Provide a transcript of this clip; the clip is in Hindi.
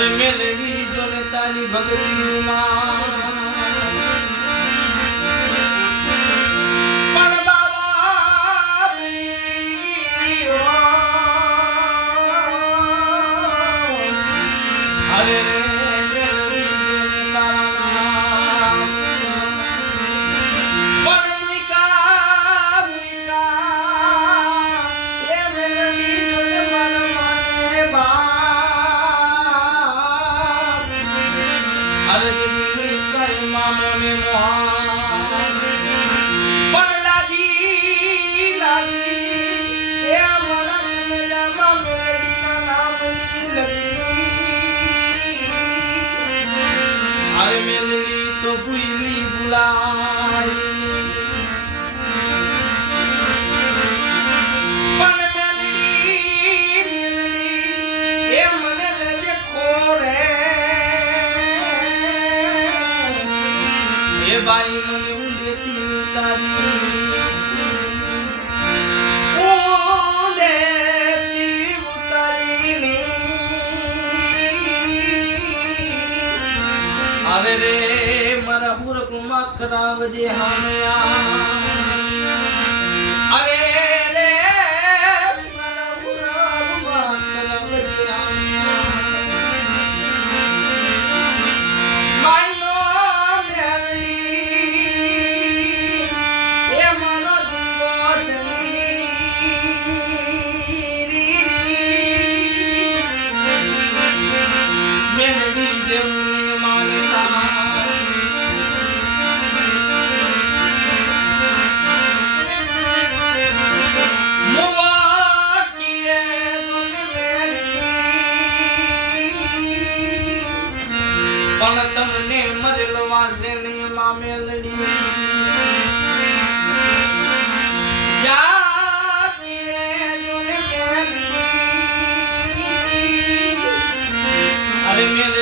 अरे मेलडी जोने ताली भगती मां पण बाबा अरे मेलडी जोने तारा पण मुका ये मेलडी जोने मन माने बा अरे कई मामों में मोहान पण लागी ये मरा में जामा मेलडी ना नाम नी लगी अरे मेलडी तो भूली बुलाई पण मेलडी ये मने ले देखो रे ये बाई मने उंडेती उतारी ने अरे रे मरा हुरक मकराव जे हमया अरे रे मरा हुरक मकराव जे हमया पण तमने मरलवा से नहीं मामेलडी जाके जोने मेलडी अरे मेरे